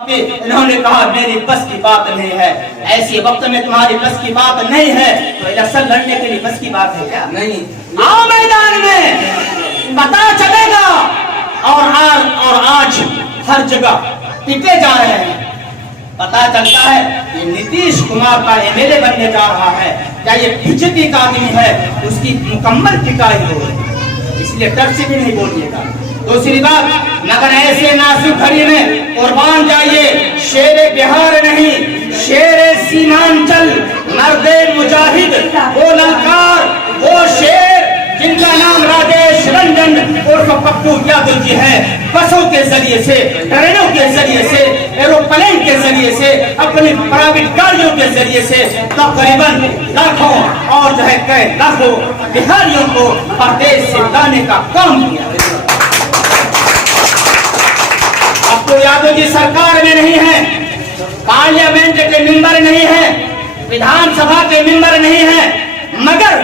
इन्होंने कहा मेरी बस की बात नहीं है। ऐसे वक्त में तुम्हारी बस की बात नहीं है तो इलेक्शन लड़ने के लिए बस की बात है क्या? नहीं। आओ मैदान में, पता चलेगा। और आज हर जगह पिटे जा रहे हैं। पता चलता है कि नीतीश कुमार का एमएलए बनने जा रहा है, क्या ये बीजेपी का आदमी है, उसकी मुकम्मल पिटाई हो। इसलिए डर से भी नहीं बोलिएगा। दूसरी बात, मगर ऐसे नाजुक घड़ी में कुर्बान जाइए। शेरे बिहार नहीं, शेरे सीमांचल, मर्दे मुजाहिद, वो ललकार, वो शेर जिनका नाम राजेश रंजन उर्फ पप्पू यादव जी है। बसों के जरिए से, ट्रेनों के जरिए से, एरोप्लेन के जरिए से, अपनी प्राइवेट गाड़ियों के जरिए से तकरीबन लाखों और जो है कई लाखों बिहारियों को प्रदेश से लाने का काम किया। पप्पू यादव जी सरकार में नहीं है, पार्लियामेंट के मेंबर नहीं है, विधानसभा के मेंबर नहीं है, मगर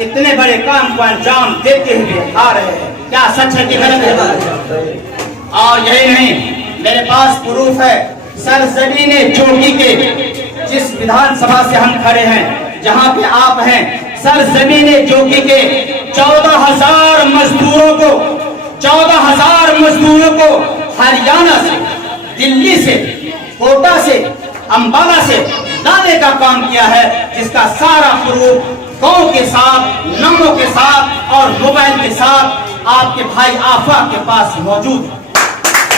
इतने बड़े काम को अंजाम देते हुए आ रहे हैं। क्या सच है कि गलत है? और यही नहीं, मेरे पास प्रूफ है। सरजमीने चौकी के जिस विधानसभा से हम खड़े हैं, जहां पे आप हैं, सरजमीने चौकी के 14,000 मजदूरों को हरियाणा से, दिल्ली से, कोटा से, अंबाला से लाने का काम किया है, जिसका सारा प्रूफ गांव के साथ, नंबरों के साथ और मोबाइल के साथ आपके भाई आफा के पास मौजूद है।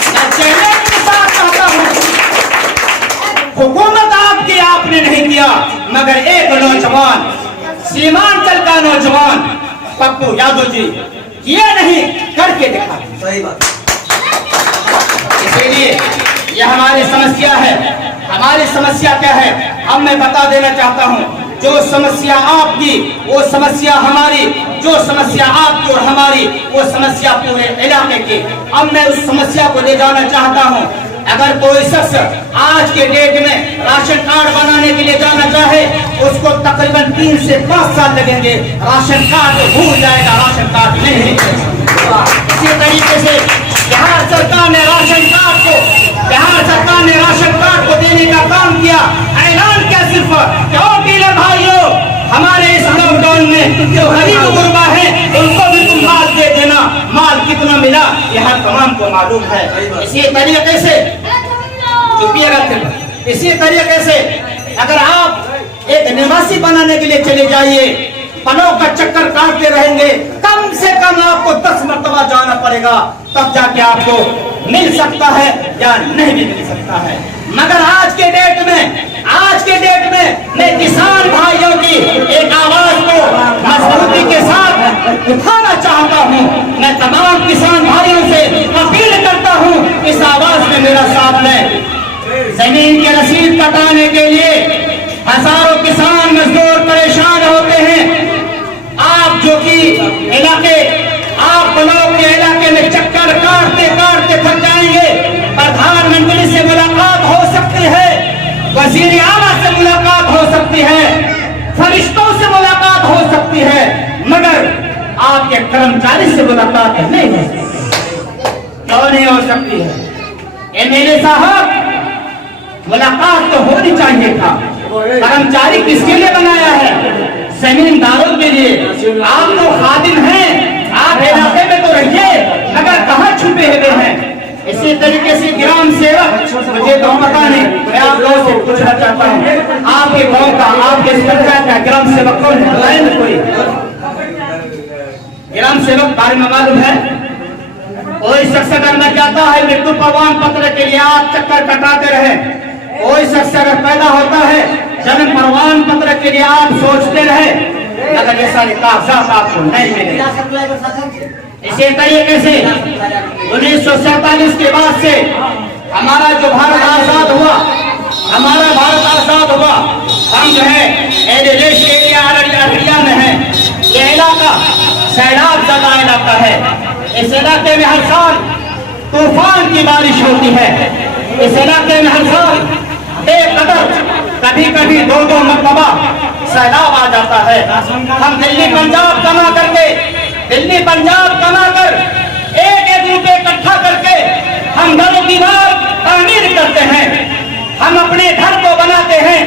मैं चेहरे के साथ कहता हूं, हुकूमत आपकी आपने नहीं किया, मगर एक नौजवान, सीमांचल का नौजवान पप्पू यादव जी किए नहीं, करके दिखा। सही बात। इसीलिए यह हमारी समस्या है। हमारी समस्या क्या है, अब मैं बता देना चाहता हूं। जो समस्या आपकी वो समस्या हमारी, जो समस्या आपकी और हमारी वो समस्या पूरे इलाके की। अब मैं उस समस्या को ले जाना चाहता हूं। अगर कोई शख्स आज के डेट में राशन कार्ड बनाने के लिए जाना चाहे, उसको तकरीबन 3 से 5 साल लगेंगे। राशन कार्ड भूल जाएगा, राशन कार्ड नहीं है। इसी तरीके से बिहार सरकार ने राशन कार्ड को देने का काम किया, ऐलान किया। सिर्फ क्यों डीलर भाइयों, हमारे इस लॉकडाउन में जो गरीब गुरबा है उनको भी तुम माल दे देना। माल कितना मिला यह तमाम को मालूम है। इसी तरीके से इसी तरीके से अगर आप एक निवासी बनाने के लिए चले जाइए, पलों का चक्कर काटते रहेंगे, कम से कम आपको 10 मरतबा जाना पड़ेगा, तब जाके आपको मिल सकता है या नहीं भी मिल सकता है। मगर आज के डेट में मैं किसान भाइयों की एक आवाज को मजबूती के साथ उठाना चाहता हूं। मैं तमाम किसान भाइयों से अपील करता हूं, इस आवाज में मेरा साथ लें। जमीन के रसीद कटाने के लिए हजारों किसान मजदूर परेशान होते हैं। आप जो कि आप ब्लॉक के इलाके में चक्कर काटते थक जाएंगे। प्रधानमंत्री से मुलाकात हो सकती है, वजीर आला से मुलाकात हो सकती है, फरिश्तों से मुलाकात हो सकती है, मगर आपके कर्मचारी से मुलाकात नहीं हो सकती। क्यों नहीं हो सकती है? एमएलए साहब, मुलाकात तो होनी चाहिए था। कर्मचारी किसके लिए बनाया है? जमींदारों के लिए। आप तो खादिम हैं, आप इलाके में तो रहिए, मगर कहाँ छुपे हुए हैं? इसी तरीके से ग्राम सेवक, मुझे तो पता नहीं, मैं आप लोगों से पूछना चाहता हूँ, आपके गांव का, आपके पंचायत का ग्राम सेवक कौन है? कोई ग्राम सेवक बारे में मालूम है? कोई शख्स अगर न जाता है मृत्यु प्रमाण पत्र के लिए, आप चक्कर कटाते रहे। कोई शख्स अगर पैदा होता है, जन्म प्रमाण पत्र के लिए आप सोचते रहे, मगर ये सारे कागजात आपको नहीं मिलेंगे। इसी तरीके से 1947 के बाद से हमारा जो भारत आजाद हुआ, हम जो है अररिया में है। ये इलाका सैलाब ज़दा इलाका है। इस इलाके में हर साल तूफान की बारिश होती है। इस इलाके में हर साल बेकदर, कभी 2-2 मरतबा सैलाब आ जाता है। हम दिल्ली पंजाब कमा कर 1-1 रुपए इकट्ठा करके हम घरों की बात तामीर करते हैं, हम अपने घर को बनाते हैं,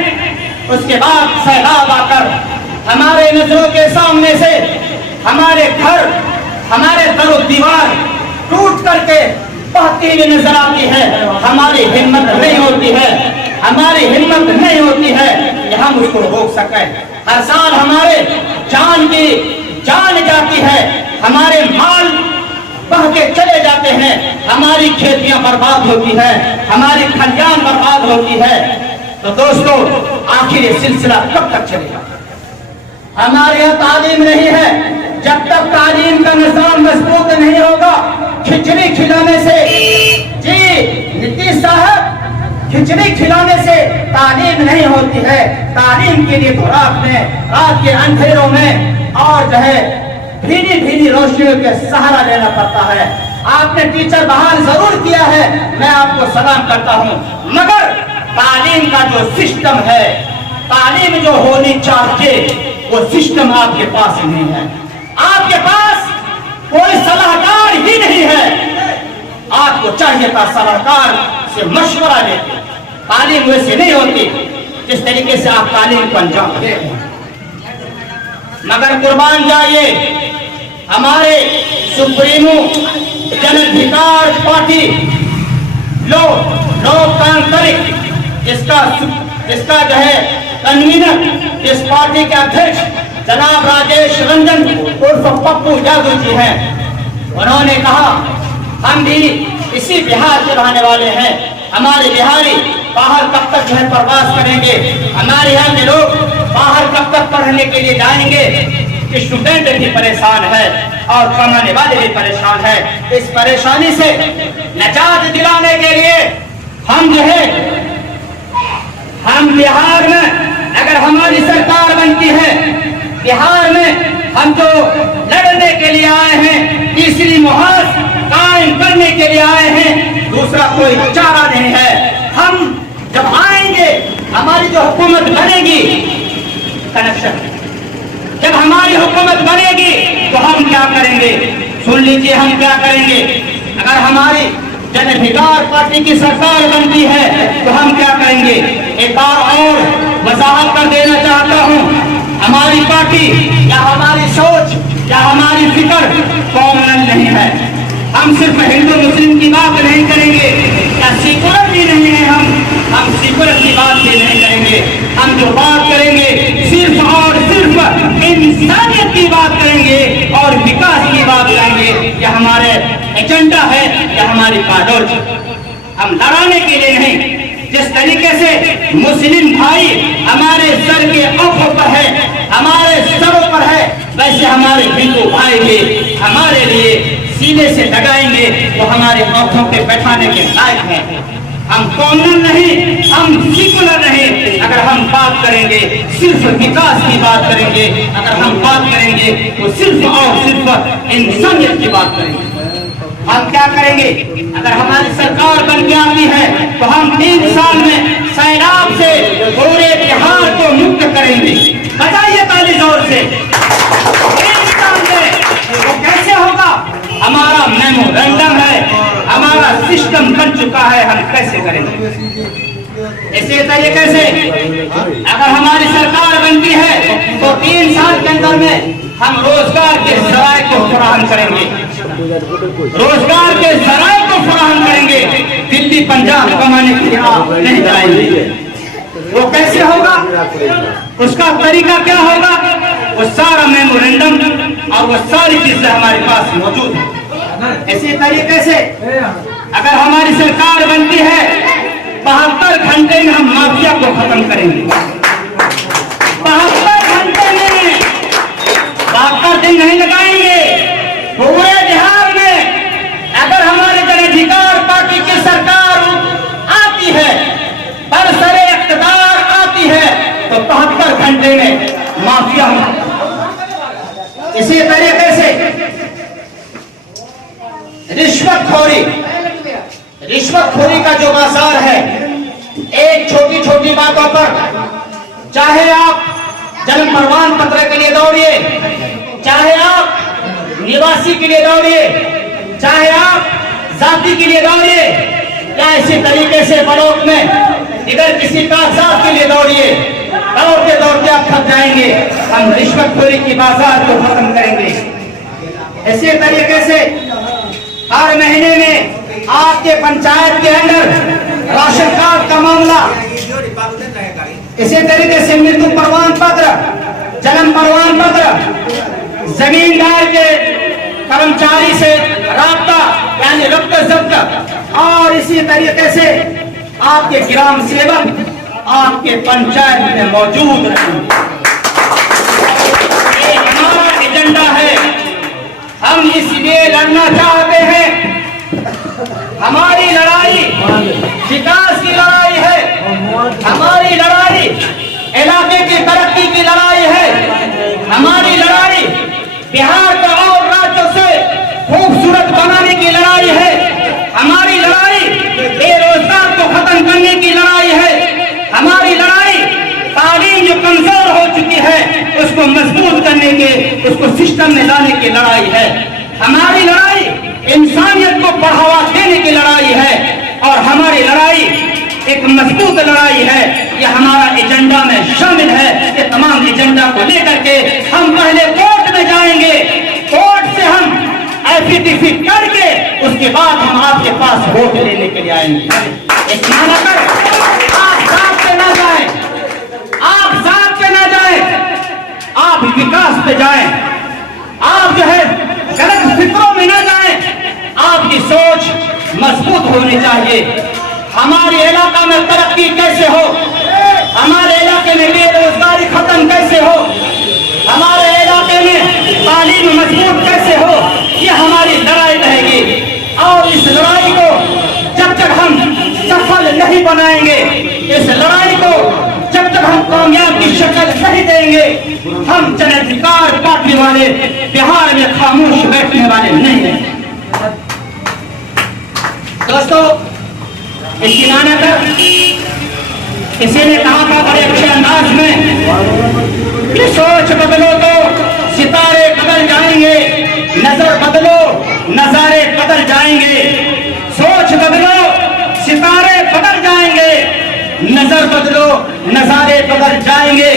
उसके बाद सैलाब आकर हमारे नजरों के सामने से हमारे घर, हमारे दरो दीवार टूट करके बहती हुई नजर आती है। हमारी हिम्मत नहीं होती है, हमारी हिम्मत नहीं होती है कि हम उसको रोक सकें। हर साल हमारे जान जाती है, हमारे माल बह के चले जाते हैं, हमारी खेतियां बर्बाद होती है, हमारी खलियान बर्बाद होती है। तो दोस्तों, आखिर ये सिलसिला कब तक चलेगा? हमारे यहाँ तालीम नहीं है, जब तक तालीम का निजाम मजबूत नहीं होगा, खिचड़ी खिलाने से, जी नीतीश साहब, खिचड़ी खिलाने से तालीम नहीं होती है। तालीम के लिए तो रात के अंधेरों में और जो है भीनी भीनी रोशनियों के सहारा लेना पड़ता है। आपने टीचर बहाल जरूर किया है, मैं आपको सलाम करता हूँ, मगर तालीम का जो सिस्टम है, तालीम जो होनी चाहिए, वो सिस्टम आपके पास नहीं है। आपके पास कोई सलाहकार ही नहीं है। आपको चाहिए था सलाहकार से मशवरा लेते। तालीम वैसे नहीं होती जिस तरीके से आप तालीम को अंजाम दे। मगर कुर्बान जाइए, हमारे सुप्रीमो जनाधिकार पार्टी लोकतांत्रिक इसका जो है कन्वीनर, इस पार्टी के अध्यक्ष जनाब राजेश रंजन उर्फ पप्पू यादव जी हैं। उन्होंने कहा हम भी इसी बिहार के रहने वाले हैं, हमारे बिहारी बाहर कब तक जो है प्रवास करेंगे, हमारे यहाँ के लोग बाहर कब तक पढ़ने के लिए जाएंगे। स्टूडेंट भी परेशान है और कमाने वाले भी परेशान है। इस परेशानी से निजात दिलाने के लिए हम जो है, हम बिहार में अगर हमारी सरकार बनती है, बिहार में हम जो लड़ने के लिए आए हैं, तीसरी मुहर कायम करने के लिए आए हैं, दूसरा कोई चारा नहीं है। हम जब आएंगे, हमारी जो हुकूमत बनेगी, कनेक्शन, जब हमारी हुकूमत बनेगी तो हम क्या करेंगे? सुन लीजिए, हम क्या करेंगे। अगर हमारी जनाधिकार पार्टी की सरकार बनती है तो हम क्या करेंगे? एक बार और वजाहत कर देना चाहता हूँ, हमारी पार्टी या हमारी सोच या हमारी फिक्र कॉमनल नहीं है। हम सिर्फ हिंदू मुस्लिम की बात नहीं करेंगे या सेकुलर भी नहीं है, हम सेकुलर की बात भी नहीं करेंगे। हम जो बात करेंगे सिर्फ और सिर्फ इंसानियत की बात करेंगे और विकास की बात करेंगे। यह हमारे एजेंडा है, यह हमारी कानून। हम लड़ाने के लिए नहीं। जिस तरीके से मुस्लिम भाई हमारे सर के औखों पर है, हमारे सरों पर है, वैसे हमारे हिंदू भाई भी हमारे लिए सीने से लगाएंगे, वो हमारे औखों पे बैठाने के लायक हैं। हम कॉमनल नहीं, हम सेकुलर नहीं। अगर हम बात करेंगे सिर्फ विकास की बात करेंगे, अगर हम बात करेंगे तो सिर्फ और सिर्फ इंसानियत की बात करेंगे। हम क्या करेंगे? अगर हमारी सरकार बन के आती है तो हम 3 साल में सैलाब से पूरे बिहार को मुक्त करेंगे। बजाइए ताली जोर से। 3 साल में वो कैसे होगा? हमारा मेमोरेंडम है, हमारा सिस्टम बन चुका है, हम कैसे करेंगे? इसी तरीके से अगर हमारी सरकार बनती है तो 3 साल के अंदर में हम रोजगार के जराये को फराहम करेंगे, रोजगार के जराये को फराहम करेंगे। दिल्ली पंजाब कमाने के लिए आप नहीं जाएंगे। वो कैसे होगा? उसका तरीका क्या होगा? वो सारा मेमोरेंडम और वो सारी चीजें हमारे पास मौजूद है। इसी तरीके से अगर हमारी सरकार बनती है 72 घंटे में हम माफिया को खत्म करेंगे। 72 घंटे में, 72 दिन नहीं लगाएंगे। पूरे बिहार में अगर हमारे जनाधिकार पार्टी की सरकार आती है, बरसरे इख्तियार आती है, तो 72 घंटे में माफिया। इसी तरीके से रिश्वतखोरी का जो बाजार है, एक छोटी छोटी बातों पर, चाहे आप जन्म प्रमाण पत्र के लिए दौड़िए, चाहे आप निवासी के लिए दौड़िए, चाहे आप जाति के लिए दौड़िए, या इसी तरीके से बड़ौत में इधर किसी कागजात के लिए दौड़िए, दौड़ते दौड़ते आप थक जाएंगे। हम रिश्वतखोरी की बाजार को खत्म करेंगे। इसी तरीके से हर महीने में आपके पंचायत के अंदर राशन कार्ड का मामला, इसी तरीके से मृत्यु प्रमाण पत्र, जन्म प्रमाण पत्र, जमींदार के कर्मचारी से राब्ता यानी रब्त जब्त, और इसी तरीके से आपके ग्राम सेवक आपके पंचायत में मौजूद रहेंगे। ये हमारा एजेंडा है। हम इसलिए लड़ना चाहते हैं। हमारी लड़ाई विकास की लड़ाई है, हमारी लड़ाई इलाके की तरक्की की लड़ाई है, हमारी लड़ाई बिहार को और राज्यों से खूबसूरत बनाने की लड़ाई है, हमारी लड़ाई बेरोजगार को खत्म करने की लड़ाई है, हमारी लड़ाई तालीम जो कमजोर हो चुकी है उसको मजबूत करने के, उसको सिस्टम में लाने की लड़ाई है, हमारी लड़ाई इंसानियत को बढ़ावा देने की लड़ाई है, और हमारी लड़ाई एक मजबूत लड़ाई है। यह हमारा एजेंडा में शामिल है। ये तमाम एजेंडा को लेकर के हम पहले कोर्ट में जाएंगे, कोर्ट से हम एफिडेविट करके उसके बाद हम आपके पास वोट लेने के लिए आएंगे। इस माना कर आप साथ पे ना जाए, आप साथ पे ना जाए, आप विकास पे जाएं, आप जो है गलत फिक्रों में ना जाएं, आपकी सोच मजबूत होनी चाहिए। हमारे इलाका में तरक्की कैसे हो, हमारे इलाके में बेरोजगारी खत्म कैसे हो, हमारे इलाके में तालीम मजबूत कैसे हो, ये हमारी लड़ाई रहेगी। और इस लड़ाई को जब तक हम सफल नहीं बनाएंगे, इस लड़ाई को जब तक हम कामयाब की शक्ल नहीं देंगे, हम जन अधिकार पार्टी वाले बिहार में खामोश बैठने वाले नहीं हैं। दोस्तों, इसकी माना कर किसी ने कहा था बड़े अच्छे अंदाज में कि सोच बदलो तो सितारे बदल जाएंगे, नजर बदलो नजारे बदल जाएंगे। सोच बदलो सितारे बदल जाएंगे, नजर बदलो नजारे बदल जाएंगे।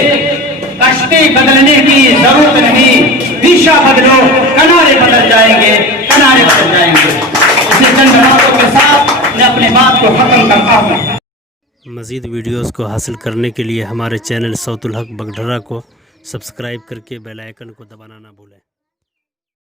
कश्ती बदलने की जरूरत नहीं, दिशा बदलो किनारे बदल जाएंगे, किनारे बदल जाएंगे। इसे चंद बातों के साथ मैं अपनी बात को खत्म करता हूँ। मज़ीद वीडियोस को हासिल करने के लिए हमारे चैनल सौतुल हक बगढर्रा को सब्सक्राइब करके बेल आइकन को दबाना ना भूलें।